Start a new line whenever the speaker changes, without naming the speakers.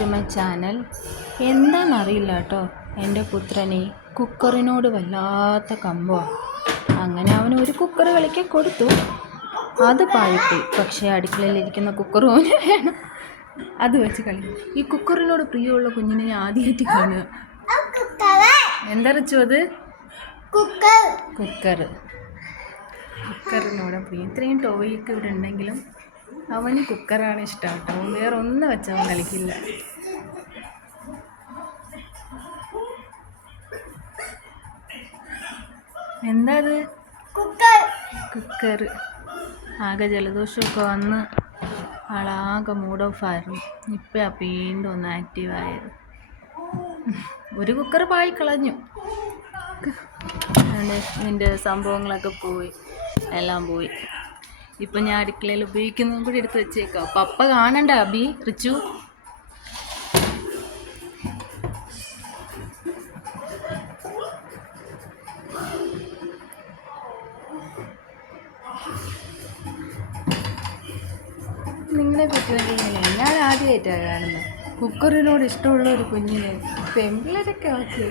To my channel എന്താണെന്നറിയില്ല കേട്ടോ. എന്റെ പുത്രനെ കുക്കറിനോട് വല്ലാത്ത കമ്പോ അങ്ങനെ അവന് ഒരു കുക്കർ കളിക്കാൻ കൊടുത്തു. അത് പാഴിപ്പോയി പക്ഷേ അടുക്കളയിലിരിക്കുന്ന കുക്കർ ഓന് വേണം. അത് വെച്ച് കളി ഈ കുക്കറിനോട് പ്രിയമുള്ള കുഞ്ഞിനെ ഞാൻ ആദ്യമായിട്ട് കാണുക. എന്താ റിച്ചു അത്?
കുക്കർ.
കുക്കർ. കുക്കറിനോട് പ്രിയം. ഇത്രയും ടോയ്ക്ക് ഇവിടെ ഉണ്ടെങ്കിലും അവന് കുക്കറാണ് ഇഷ്ടം കേട്ടോ. അവൻ വേറെ ഒന്നും വെച്ചവൻ കളിക്കില്ല. എന്താ അത്
കുക്കർ
ആകെ ജലദോഷമൊക്കെ വന്ന് ആളാകെ മൂഡ് ഓഫ് ആയിരുന്നു. ഇപ്പം വീണ്ടും ഒന്ന് ആക്റ്റീവ് ആയത്. ഒരു കുക്കർ പായി കളഞ്ഞു. നിന്റെ സംഭവങ്ങളൊക്കെ പോയി. എല്ലാം പോയി. ഇപ്പം ഞാൻ അടുക്കളയിൽ ഉപയോഗിക്കുന്നതും കൂടി എടുത്ത് വെച്ചേക്കാം. പപ്പ കാണണ്ട അബി റിച്ചു. നിങ്ങളെ പറ്റുമെങ്കിൽ എങ്ങനെയാണ് ഞാൻ ആദ്യമായിട്ടാണ് കാണുന്നത് കുക്കറിനോട് ഇഷ്ടമുള്ള ഒരു കുഞ്ഞിനെ പെമ്പിളരൊക്കെ ആക്കി.